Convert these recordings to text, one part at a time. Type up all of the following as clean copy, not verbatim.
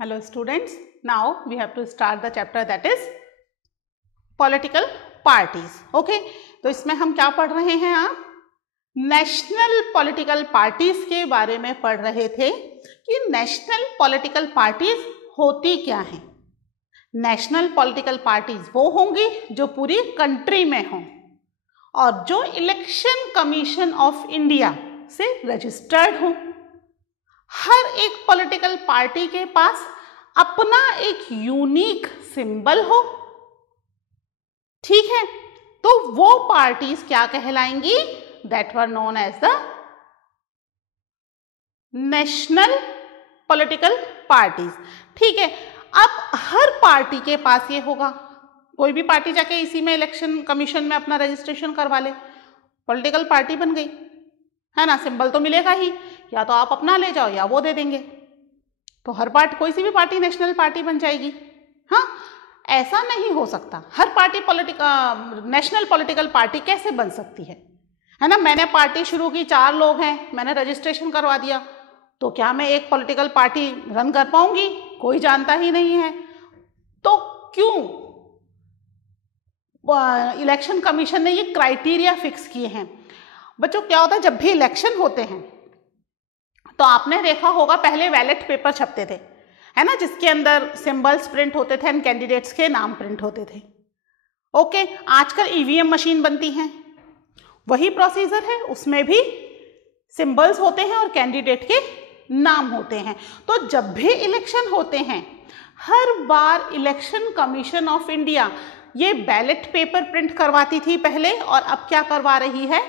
Hello students, now we have to start the chapter that is political parties. Okay, तो इसमें हम क्या पढ़ रहे हैं आप नेशनल पॉलिटिकल पार्टीज के बारे में पढ़ रहे थे कि नेशनल पॉलिटिकल पार्टीज होती क्या हैं। नेशनल पॉलिटिकल पार्टीज वो होंगी जो पूरी कंट्री में हों और जो इलेक्शन कमीशन ऑफ इंडिया से रजिस्टर्ड हों। हर एक पॉलिटिकल पार्टी के पास अपना एक यूनिक सिंबल हो, ठीक है, तो वो पार्टीज क्या कहलाएंगी? That were known as the national political parties. ठीक है, अब हर पार्टी के पास ये होगा, कोई भी पार्टी जाके इसी में इलेक्शन कमीशन में अपना रजिस्ट्रेशन करवा ले, पॉलिटिकल पार्टी बन गई, है ना। सिंबल तो मिलेगा ही, या तो आप अपना ले जाओ या वो दे देंगे, तो हर पार्टी कोई सी भी पार्टी नेशनल पार्टी बन जाएगी। हाँ, ऐसा नहीं हो सकता। हर पार्टी नेशनल पॉलिटिकल पार्टी कैसे बन सकती है ना। मैंने पार्टी शुरू की, 4 लोग हैं, मैंने रजिस्ट्रेशन करवा दिया, तो क्या मैं एक पॉलिटिकल पार्टी रन कर पाऊंगी? कोई जानता ही नहीं है। तो क्यों इलेक्शन कमीशन ने ये क्राइटेरिया फिक्स किए हैं? बच्चों क्या होता है, जब भी इलेक्शन होते हैं तो आपने देखा होगा पहले बैलेट पेपर छपते थे, है ना, जिसके अंदर सिंबल्स प्रिंट होते थे एंड कैंडिडेट्स के नाम प्रिंट होते थे। ओके, आजकल ईवीएम मशीन बनती हैं, वही प्रोसीजर है, उसमें भी सिंबल्स होते हैं और कैंडिडेट के नाम होते हैं। तो जब भी इलेक्शन होते हैं, हर बार इलेक्शन कमीशन ऑफ इंडिया ये बैलेट पेपर प्रिंट करवाती थी पहले, और अब क्या करवा रही है,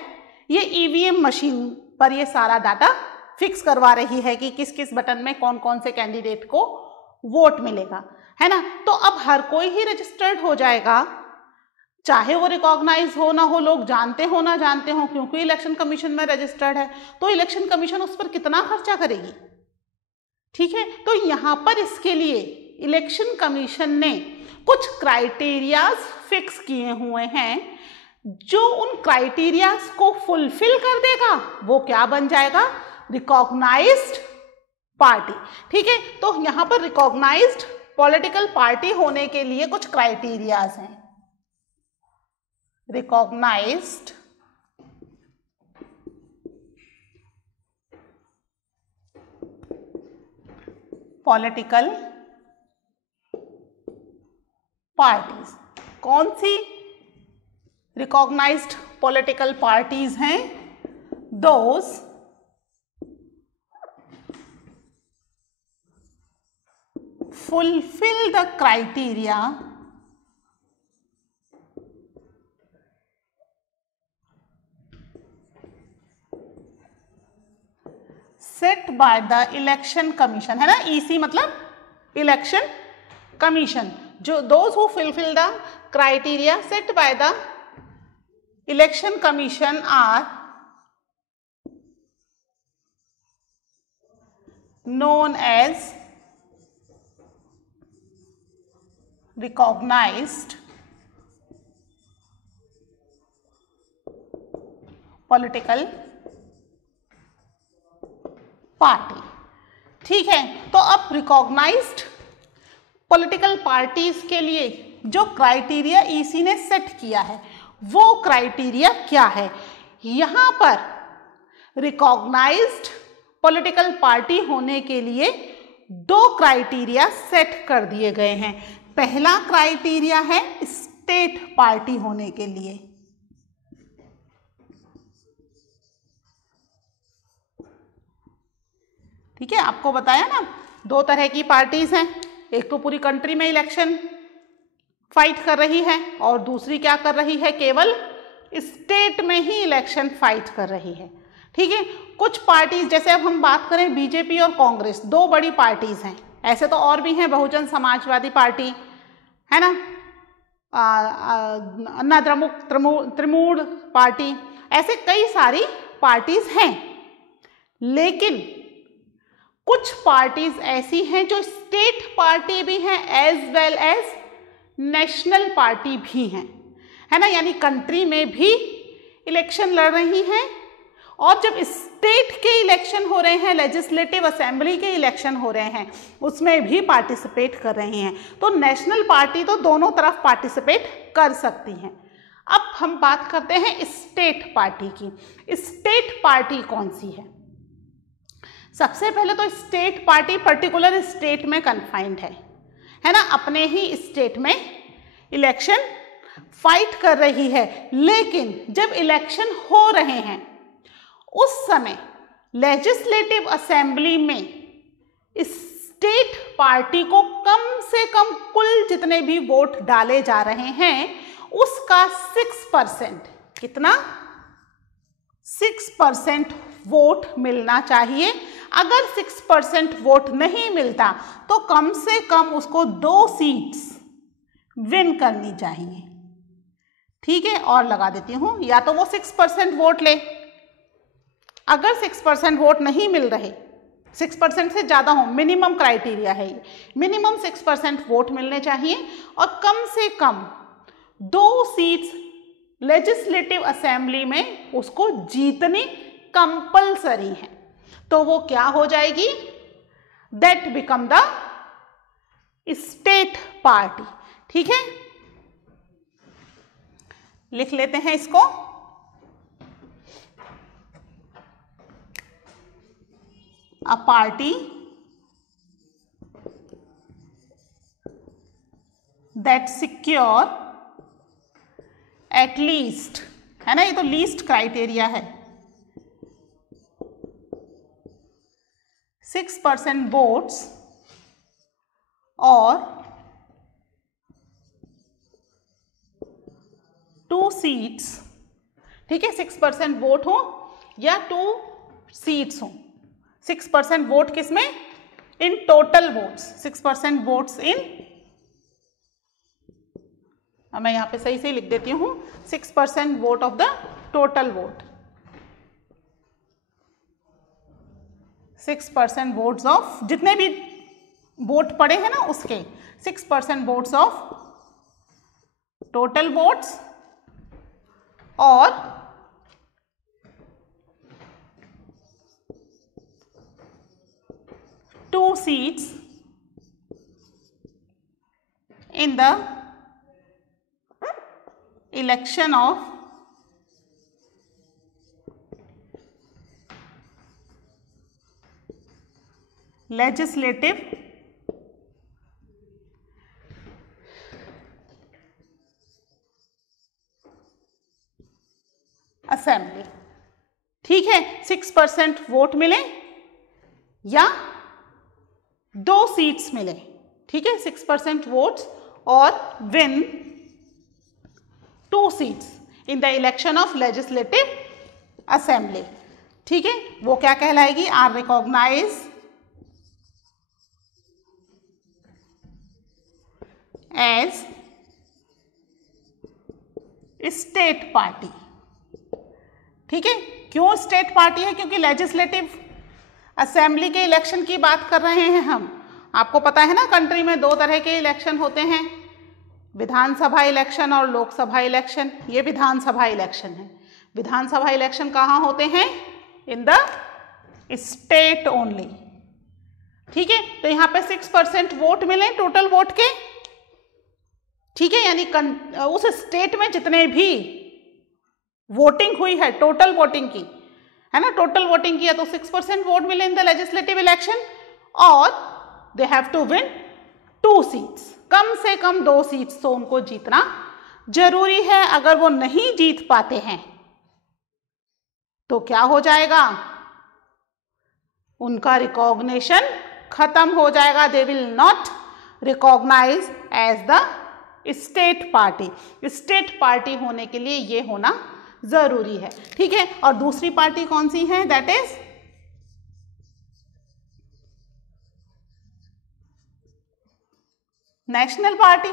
ये ईवीएम मशीन पर ये सारा डाटा फिक्स करवा रही है कि किस किस बटन में कौन कौन से कैंडिडेट को वोट मिलेगा, है ना। तो अब हर कोई ही रजिस्टर्ड हो जाएगा, चाहे वो रिकॉग्नाइज हो ना हो, लोग जानते हो ना जानते हो, क्योंकि इलेक्शन कमीशन में रजिस्टर्ड है, तो इलेक्शन कमीशन उस पर कितना खर्चा करेगी। ठीक है, तो यहाँ पर इसके लिए इलेक्शन कमीशन ने कुछ क्राइटेरियाज फिक्स किए हुए हैं, जो उन क्राइटेरियाज को फुलफिल कर देगा वो क्या बन जाएगा? Recognised party. ठीक है, तो यहां पर रिकॉग्नाइज्ड पॉलिटिकल पार्टी होने के लिए कुछ क्राइटेरियाज हैं। Recognised political parties. कौन सी रिकॉग्नाइज्ड पॉलिटिकल पार्टीज हैं? Those fulfill the criteria set by the election commission, है ना। EC मतलब इलेक्शन कमीशन। जो those who fulfill the criteria set by the election commission are known as recognized political party. ठीक है, तो अब recognised political parties के लिए जो क्राइटेरिया ईसी ने सेट किया है, वो क्राइटेरिया क्या है? यहां पर रिकॉग्नाइज्ड पॉलिटिकल पार्टी होने के लिए 2 क्राइटेरिया सेट कर दिए गए हैं। पहला क्राइटेरिया है स्टेट पार्टी होने के लिए। ठीक है, आपको बताया ना 2 तरह की पार्टीज हैं, एक तो पूरी कंट्री में इलेक्शन फाइट कर रही है और दूसरी क्या कर रही है, केवल स्टेट में ही इलेक्शन फाइट कर रही है। ठीक है, कुछ पार्टीज, जैसे अब हम बात करें बीजेपी और कांग्रेस, 2 बड़ी पार्टीज हैं, ऐसे तो और भी हैं, बहुजन समाजवादी पार्टी, है ना, अन्ना तृणमूल पार्टी, ऐसे कई सारी पार्टीज हैं। लेकिन कुछ पार्टीज ऐसी हैं जो स्टेट पार्टी भी हैं as well as national party भी हैं, है ना, यानी कंट्री में भी इलेक्शन लड़ रही हैं और जब स्टेट के इलेक्शन हो रहे हैं, लेजिस्लेटिव असेंबली के इलेक्शन हो रहे हैं, उसमें भी पार्टिसिपेट कर रही हैं। तो नेशनल पार्टी तो दोनों तरफ पार्टिसिपेट कर सकती हैं। अब हम बात करते हैं स्टेट पार्टी की। स्टेट पार्टी कौन सी है? सबसे पहले तो स्टेट पार्टी पर्टिकुलर स्टेट में कन्फाइंड है ना, अपने ही स्टेट में इलेक्शन फाइट कर रही है। लेकिन जब इलेक्शन हो रहे हैं उस समय लेजिस्लेटिव असेंबली में स्टेट पार्टी को कम से कम कुल जितने भी वोट डाले जा रहे हैं उसका 6%, कितना? 6% वोट मिलना चाहिए। अगर 6% वोट नहीं मिलता तो कम से कम उसको 2 सीट्स विन करनी चाहिए। ठीक है, और लगा देती हूं, या तो वो 6% वोट ले, अगर 6% वोट नहीं मिल रहे, 6% से ज़्यादा हो, मिनिमम क्राइटेरिया है ये, मिनिमम 6% वोट मिलने चाहिए और कम से कम 2 सीट्स लेजिस्लेटिव असेंबली में उसको जीतनी कंपलसरी है। तो वो क्या हो जाएगी? That become the state party. ठीक है, लिख लेते हैं इसको। A party that secure at least, है ना, ये तो लीस्ट क्राइटेरिया है, 6% वोट्स और 2 सीट्स। ठीक है, 6% वोट हो या 2 सीट्स हो। 6% वोट किसमें? In total votes, 6% votes in, मैं यहां पे सही से लिख देती हूं, 6% vote of the total vote, 6% votes of जितने भी वोट पड़े हैं ना उसके 6% वोट्स ऑफ टोटल वोट्स और 2 seats in the election of legislative assembly। ठीक है, 6% वोट मिले या 2 सीट्स मिले। ठीक है, 6% वोट्स और win 2 seats in the election of legislative assembly. ठीक है, वो क्या कहलाएगी? Are recognise as state party. ठीक है, क्यों स्टेट पार्टी है? क्योंकि लेजिस्लेटिव असेंबली के इलेक्शन की बात कर रहे हैं हम। आपको पता है ना, कंट्री में 2 तरह के इलेक्शन होते हैं, विधानसभा इलेक्शन और लोकसभा इलेक्शन। ये विधानसभा इलेक्शन है। विधानसभा इलेक्शन कहाँ होते हैं? In the state only. ठीक है, तो यहाँ पे 6% वोट मिले टोटल वोट के। ठीक है, यानी उस स्टेट में जितने भी वोटिंग हुई है, टोटल वोटिंग की है ना, टोटल वोटिंग किया तो 6% वोट मिले इन द लेजिस्लेटिव इलेक्शन और they have to win 2 seats, कम से कम 2 सीट्स तो उनको जीतना जरूरी है। अगर वो नहीं जीत पाते हैं तो क्या हो जाएगा? उनका रिकॉग्निशन खत्म हो जाएगा। They will not recognise as the state party. State party होने के लिए ये होना जरूरी है। ठीक है, और दूसरी पार्टी कौन सी है? That is national party.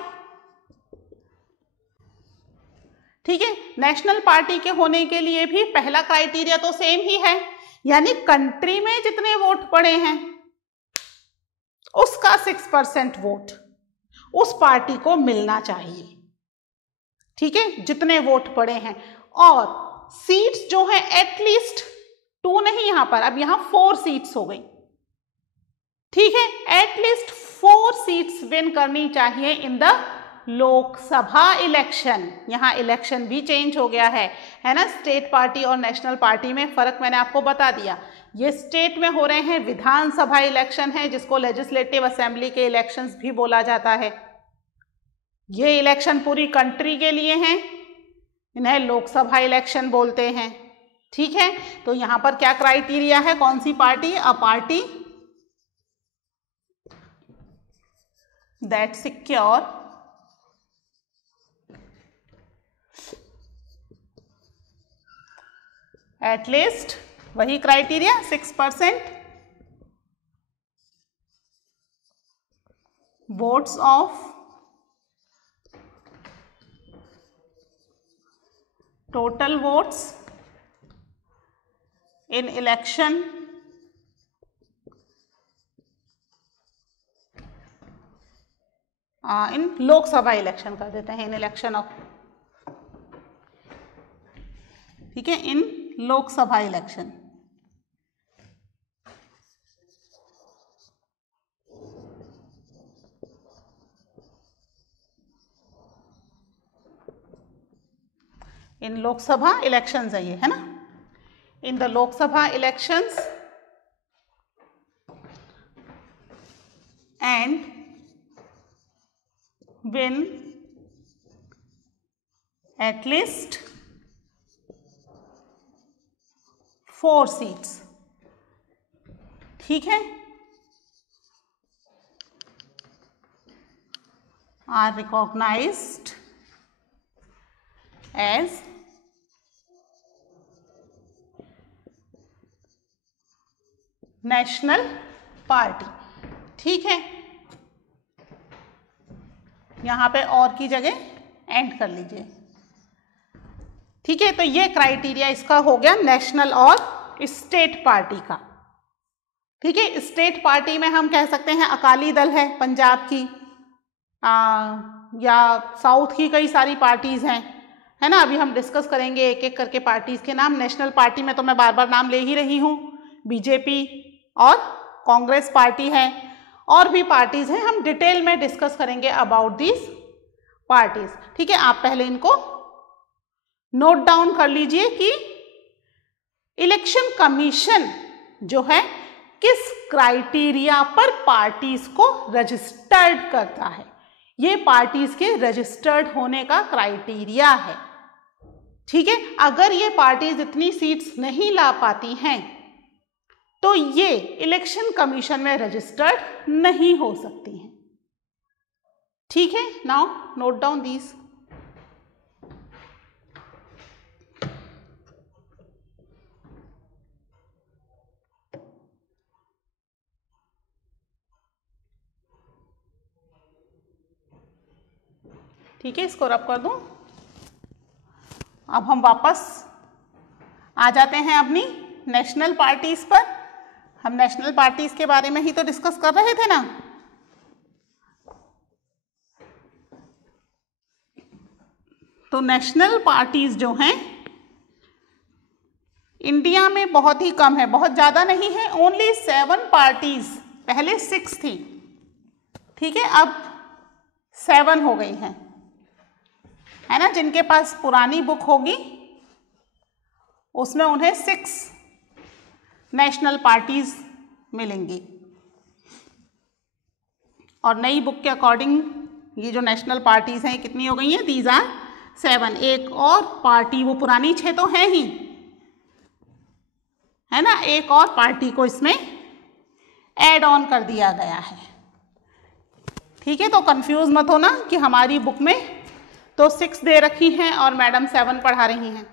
ठीक है, नेशनल पार्टी के होने के लिए भी पहला क्राइटेरिया तो सेम ही है, यानी कंट्री में जितने वोट पड़े हैं उसका 6% वोट उस पार्टी को मिलना चाहिए। ठीक है, जितने वोट पड़े हैं, और सीट्स जो है एटलीस्ट 2 नहीं यहां पर, अब यहां 4 सीट्स हो गई। ठीक है, एटलीस्ट 4 सीट्स विन करनी चाहिए इन द लोकसभा इलेक्शन। यहां इलेक्शन भी चेंज हो गया है ना। स्टेट पार्टी और नेशनल पार्टी में फर्क मैंने आपको बता दिया। ये स्टेट में हो रहे हैं विधानसभा इलेक्शन है, जिसको लेजिस्लेटिव असेंबली के इलेक्शंस भी बोला जाता है। ये इलेक्शन पूरी कंट्री के लिए हैं, इन्हें लोकसभा इलेक्शन बोलते हैं। ठीक है, तो यहां पर क्या क्राइटेरिया है, कौन सी पार्टी? A party that secure at least, वही criteria 6% votes of total votes in election in Lok Sabha election कर देते हैं, इन इलेक्शन ऑफ, ठीक है, in Lok Sabha election. In Lok Sabha elections है ये, है ना। In the Lok Sabha elections and win at least 4 seats। ठीक है, are recognized as national party. ठीक है, यहां पे और की जगह एंड कर लीजिए। ठीक है, तो ये क्राइटेरिया इसका हो गया नेशनल और स्टेट पार्टी का। ठीक है, स्टेट पार्टी में हम कह सकते हैं अकाली दल है पंजाब की, या साउथ की कई सारी पार्टीज हैं, है ना। अभी हम डिस्कस करेंगे एक एक करके पार्टीज के नाम। नेशनल पार्टी में तो मैं बार बार नाम ले ही रही हूँ, बीजेपी और कांग्रेस पार्टी है, और भी पार्टीज हैं, हम डिटेल में डिस्कस करेंगे अबाउट दीज पार्टीज। ठीक है, आप पहले इनको नोट डाउन कर लीजिए कि इलेक्शन कमीशन जो है किस क्राइटेरिया पर पार्टीज को रजिस्टर्ड करता है। ये पार्टीज के रजिस्टर्ड होने का क्राइटेरिया है। ठीक है, अगर ये पार्टीज इतनी सीट्स नहीं ला पाती हैं तो ये इलेक्शन कमीशन में रजिस्टर्ड नहीं हो सकती हैं। ठीक है, नाउ नोट डाउन दीज। ठीक है, इसको रब कर दूं। अब हम वापस आ जाते हैं अपनी नेशनल पार्टीज पर। हम नेशनल पार्टीज के बारे में ही तो डिस्कस कर रहे थे ना। तो नेशनल पार्टीज जो हैं इंडिया में बहुत ही कम है, बहुत ज़्यादा नहीं है, ओनली 7 पार्टीज, पहले 6 थी। ठीक है, अब 7 हो गई हैं, है ना। जिनके पास पुरानी बुक होगी उसमें उन्हें 6 नेशनल पार्टीज मिलेंगी, और नई बुक के अकॉर्डिंग ये जो नेशनल पार्टीज हैं कितनी हो गई हैं? These are 7। एक और पार्टी, वो पुरानी 6 तो है ही, है ना, एक और पार्टी को इसमें ऐड ऑन कर दिया गया है। ठीक है, तो कंफ्यूज मत होना कि हमारी बुक में तो 6 दे रखी हैं और मैडम 7 पढ़ा रही हैं,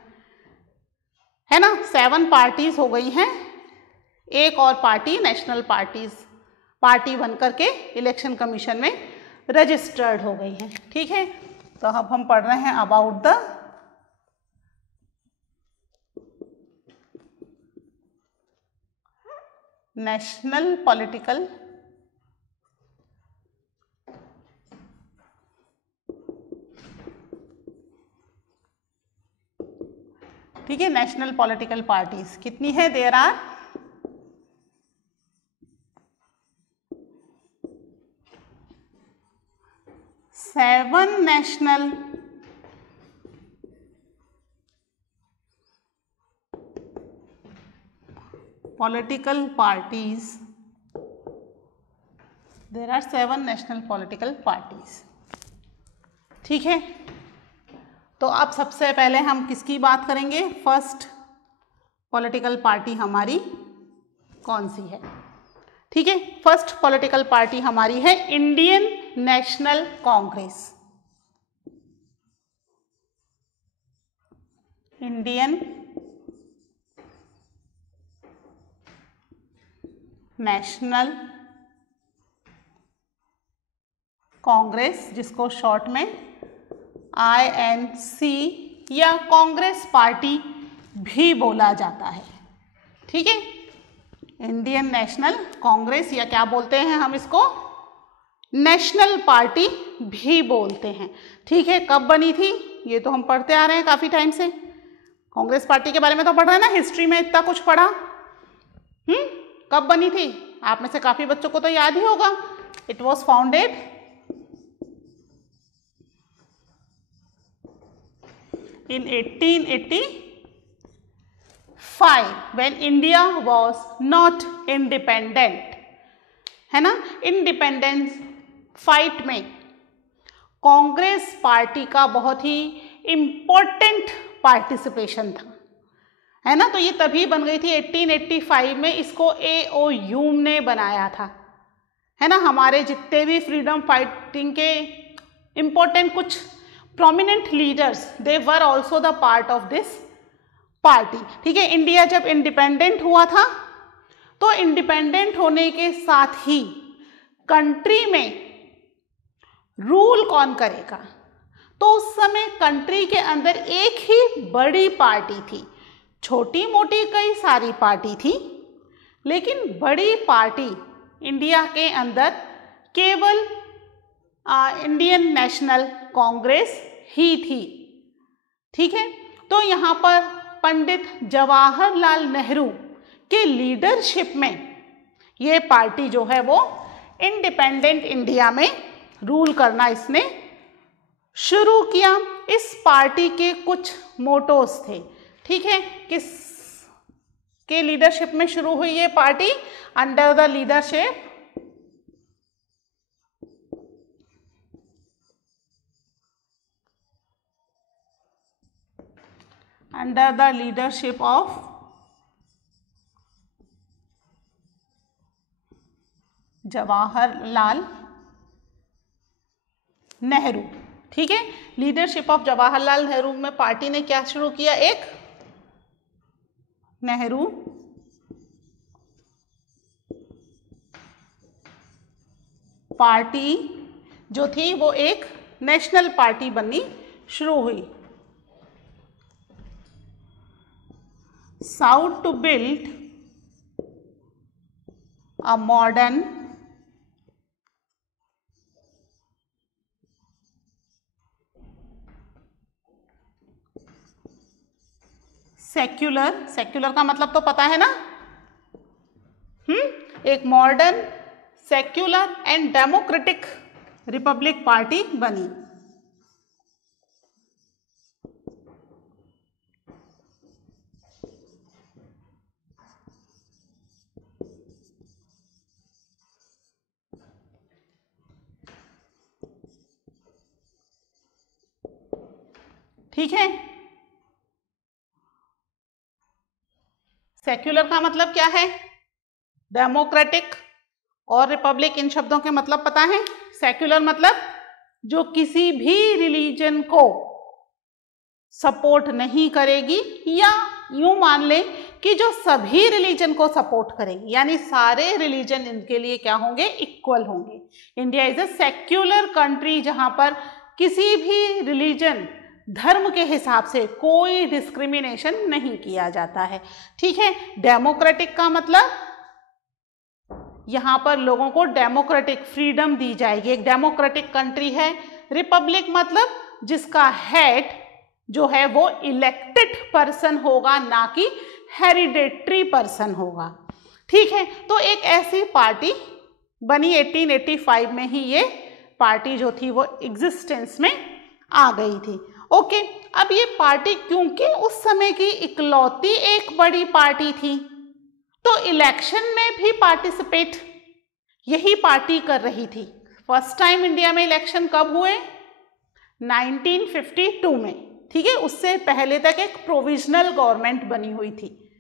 है ना। 7 पार्टीज हो गई हैं, एक और पार्टी नेशनल पार्टी बन करके इलेक्शन कमीशन में रजिस्टर्ड हो गई हैं। ठीक है, तो अब हम पढ़ रहे हैं अबाउट द नेशनल पॉलिटिकल ठीक है, नेशनल पॉलिटिकल पार्टीज कितनी है? There are 7 national political parties. There are 7 national political parties. ठीक है, तो अब सबसे पहले हम किसकी बात करेंगे? फर्स्ट पॉलिटिकल पार्टी हमारी कौन सी है? ठीक है, फर्स्ट पॉलिटिकल पार्टी हमारी है Indian national Congress. Indian national Congress, जिसको शॉर्ट में INC या कांग्रेस पार्टी भी बोला जाता है। ठीक है, इंडियन नेशनल कांग्रेस या क्या बोलते हैं हम इसको? नेशनल पार्टी भी बोलते हैं। ठीक है, कब बनी थी ये तो हम पढ़ते आ रहे हैं काफी टाइम से। कांग्रेस पार्टी के बारे में तो पढ़ रहे हैं ना, हिस्ट्री में इतना कुछ पढ़ा। कब बनी थी? आप में से काफी बच्चों को तो याद ही होगा। It was founded in 1885 when India was not independent, है ना। इंडिपेंडेंस फाइट में कांग्रेस पार्टी का बहुत ही इम्पोर्टेंट पार्टिसिपेशन था, है ना। तो ये तभी बन गई थी 1885 में, इसको AOU ने बनाया था, है ना। हमारे जितने भी फ्रीडम फाइटिंग के इम्पोर्टेंट कुछ prominent leaders, they were also the part of this party। ठीक है, इंडिया जब इंडिपेंडेंट हुआ था तो इंडिपेंडेंट होने के साथ ही कंट्री में रूल कौन करेगा? तो उस समय कंट्री के अंदर एक ही बड़ी पार्टी थी। छोटी मोटी कई सारी पार्टी थी, लेकिन बड़ी पार्टी इंडिया के अंदर केवल इंडियन नेशनल कांग्रेस ही थी। ठीक है, तो यहाँ पर पंडित जवाहरलाल नेहरू के लीडरशिप में ये पार्टी जो है वो इंडिपेंडेंट इंडिया में रूल करना इसने शुरू किया। इस पार्टी के कुछ मोटोस थे। ठीक है, किस के लीडरशिप में शुरू हुई ये party? Under the leadership of Jawaharlal Nehru. ठीक है, लीडरशिप ऑफ जवाहरलाल नेहरू में पार्टी ने क्या शुरू किया? एक नेहरू पार्टी जो थी वो एक नेशनल पार्टी बननी शुरू हुई। Sought to build a modern secular का मतलब तो पता है ना, एक modern secular and democratic Republic party बनी। ठीक है, सेक्युलर का मतलब क्या है? डेमोक्रेटिक और रिपब्लिक, इन शब्दों के मतलब पता है? सेक्युलर मतलब जो किसी भी रिलीजन को सपोर्ट नहीं करेगी, या यूं मान ले कि जो सभी रिलीजन को सपोर्ट करेगी, यानी सारे रिलीजन इनके लिए क्या होंगे? इक्वल होंगे। India is a secular country जहां पर किसी भी रिलीजन धर्म के हिसाब से कोई डिस्क्रिमिनेशन नहीं किया जाता है। ठीक है, डेमोक्रेटिक का मतलब यहां पर लोगों को डेमोक्रेटिक फ्रीडम दी जाएगी, एक डेमोक्रेटिक कंट्री है। रिपब्लिक मतलब जिसका हेड जो है वो इलेक्टेड पर्सन होगा, ना कि हेरिडेटरी पर्सन होगा। ठीक है, तो एक ऐसी पार्टी बनी 1885 में ही ये पार्टी जो थी वो एग्जिस्टेंस में आ गई थी। ओके, अब ये पार्टी क्योंकि उस समय की इकलौती एक बड़ी पार्टी थी, तो इलेक्शन में भी पार्टिसिपेट यही पार्टी कर रही थी। फर्स्ट टाइम इंडिया में इलेक्शन कब हुए? 1952 में। ठीक है, उससे पहले तक एक प्रोविजनल गवर्नमेंट बनी हुई थी।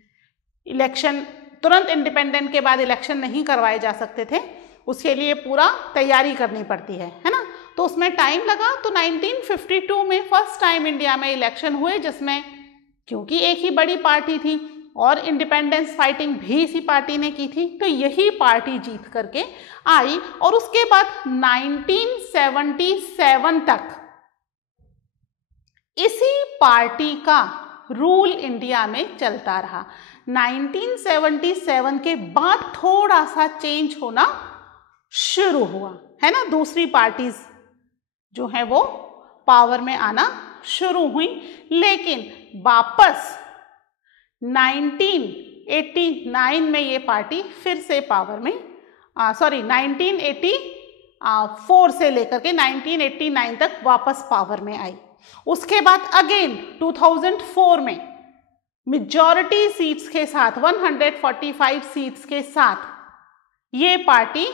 इलेक्शन तुरंत इंडिपेंडेंट के बाद इलेक्शन नहीं करवाए जा सकते थे, उसके लिए पूरा तैयारी करनी पड़ती है ना, तो उसमें टाइम लगा। तो 1952 में फर्स्ट टाइम इंडिया में इलेक्शन हुए, जिसमें क्योंकि एक ही बड़ी पार्टी थी और इंडिपेंडेंस फाइटिंग भी इसी पार्टी ने की थी, तो यही पार्टी जीत करके आई। और उसके बाद 1977 तक इसी पार्टी का रूल इंडिया में चलता रहा। 1977 के बाद थोड़ा सा चेंज होना शुरू हुआ, है ना, दूसरी पार्टीज जो है वो पावर में आना शुरू हुई, लेकिन वापस 1989 में ये पार्टी फिर से पावर में 1984 से लेकर के 1989 तक वापस पावर में आई। उसके बाद अगेन 2004 में मेजॉरिटी सीट्स के साथ 145 सीट्स के साथ ये पार्टी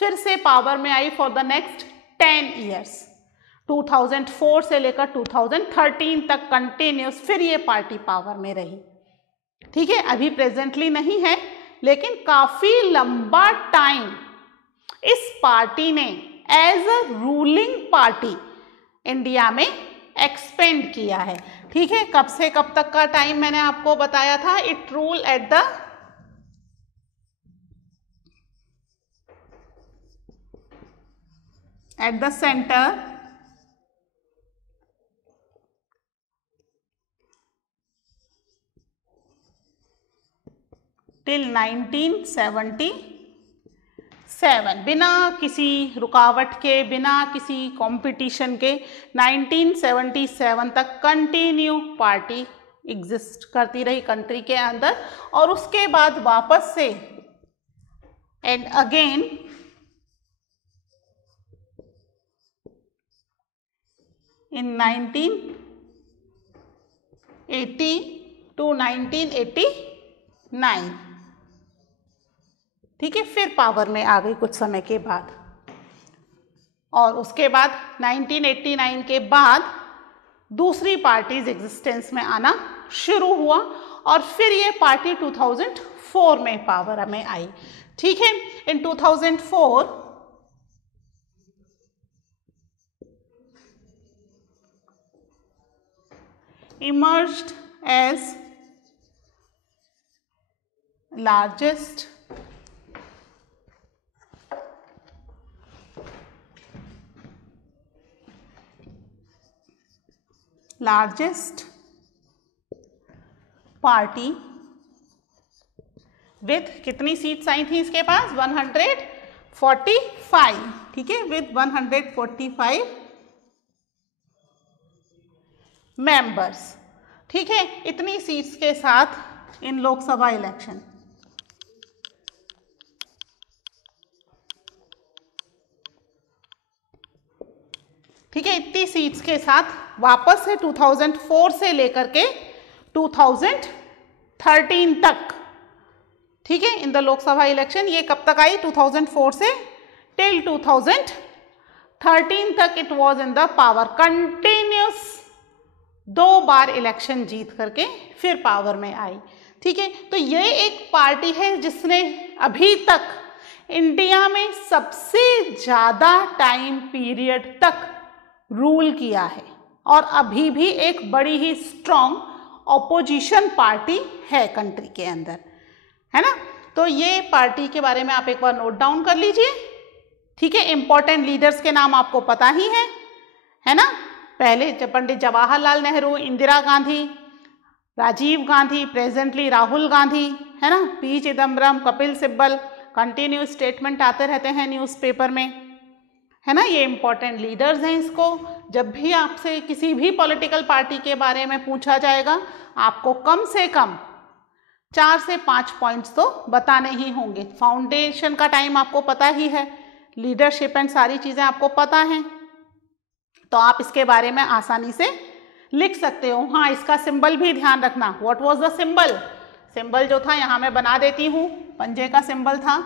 फिर से पावर में I for the next 10 years. 2004 से लेकर 2013 तक कंटिन्यूस फिर ये पार्टी पावर में रही। ठीक है, अभी प्रेजेंटली नहीं है, लेकिन काफी लंबा टाइम इस पार्टी ने as a ruling party India में एक्सपेंड किया है। ठीक है, कब से कब तक का टाइम मैंने आपको बताया था? It rule at the centre till 1977, बिना किसी रुकावट के, बिना किसी कंपटीशन के 1977 तक कंटिन्यू पार्टी एग्जिस्ट करती रही कंट्री के अंदर। और उसके बाद वापस से एंड अगेन इन 1980 टू 1989, ठीक है, फिर पावर में आ गई कुछ समय के बाद। और उसके बाद 1989 के बाद दूसरी पार्टीज एग्जिस्टेंस में आना शुरू हुआ और फिर ये पार्टी 2004 में पावर में आई। ठीक है, इन 2004 emerged as largest party with कितनी सीट्स आई थी इसके पास? 145। ठीक है, विथ 145 मेंबर्स। ठीक है, इतनी सीट्स के साथ इन लोकसभा इलेक्शन ठीक है, इतनी सीट्स के साथ वापस से 2004 से लेकर के 2013 तक, ठीक है, इन द लोकसभा इलेक्शन। ये कब तक आई? 2004 से टिल 2013 तक it was in the power. Continuous 2 बार इलेक्शन जीत करके फिर पावर में आई। ठीक है, तो ये एक पार्टी है जिसने अभी तक इंडिया में सबसे ज़्यादा टाइम पीरियड तक रूल किया है और अभी भी एक बड़ी ही स्ट्रॉन्ग ऑपोजिशन पार्टी है कंट्री के अंदर, है ना। तो ये पार्टी के बारे में आप एक बार नोट डाउन कर लीजिए। ठीक है, इंपॉर्टेंट लीडर्स के नाम आपको पता ही है ना। पहले पंडित जवाहरलाल नेहरू, इंदिरा गांधी, राजीव गांधी, प्रेजेंटली राहुल गांधी, है ना, P Chidambaram, Kapil Sibal, continue statement आते रहते हैं न्यूज़पेपर में, है ना, ये इंपॉर्टेंट लीडर्स हैं। इसको जब भी आपसे किसी भी पॉलिटिकल पार्टी के बारे में पूछा जाएगा, आपको कम से कम 4 से 5 पॉइंट्स तो बताने ही होंगे। फाउंडेशन का टाइम आपको पता ही है, लीडरशिप एंड सारी चीज़ें आपको पता हैं, तो आप इसके बारे में आसानी से लिख सकते हो। हाँ, इसका सिंबल भी ध्यान रखना। What was the symbol? Symbol जो था यहाँ मैं बना देती हूँ, पंजे का सिंबल था,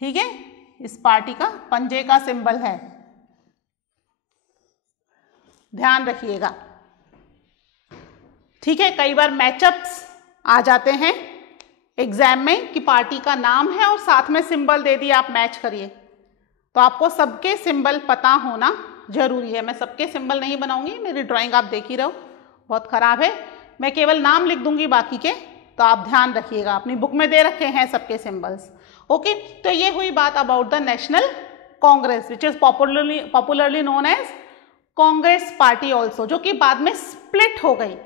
ठीक है, इस पार्टी का पंजे का सिंबल है, ध्यान रखिएगा, ठीक है। कई बार मैचअप्स आ जाते हैं एग्जाम में कि पार्टी का नाम है और साथ में सिंबल दे दिया, आप मैच करिए, तो आपको सबके सिंबल पता होना जरूरी है। मैं सबके सिंबल नहीं बनाऊंगी, मेरी ड्राइंग आप देख ही रहो बहुत खराब है, मैं केवल नाम लिख दूंगी बाकी के, तो आप ध्यान रखिएगा, अपनी बुक में दे रखे हैं सबके सिंबल्स। ओके, तो ये हुई बात about the national Congress which is popularly known as Congress party also, जो कि बाद में स्प्लिट हो गई,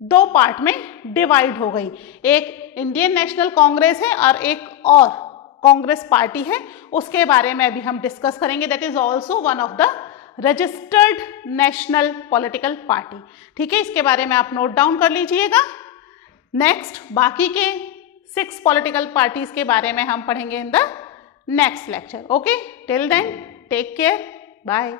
2 पार्ट में डिवाइड हो गई। एक इंडियन नेशनल कांग्रेस है और एक और कांग्रेस पार्टी है, उसके बारे में अभी हम डिस्कस करेंगे। That is also one of the registered national political party, ठीक है, इसके बारे में आप नोट डाउन कर लीजिएगा। नेक्स्ट बाकी के 6 पॉलिटिकल पार्टीज के बारे में हम पढ़ेंगे in the next lecture. Okay, till then take care, bye.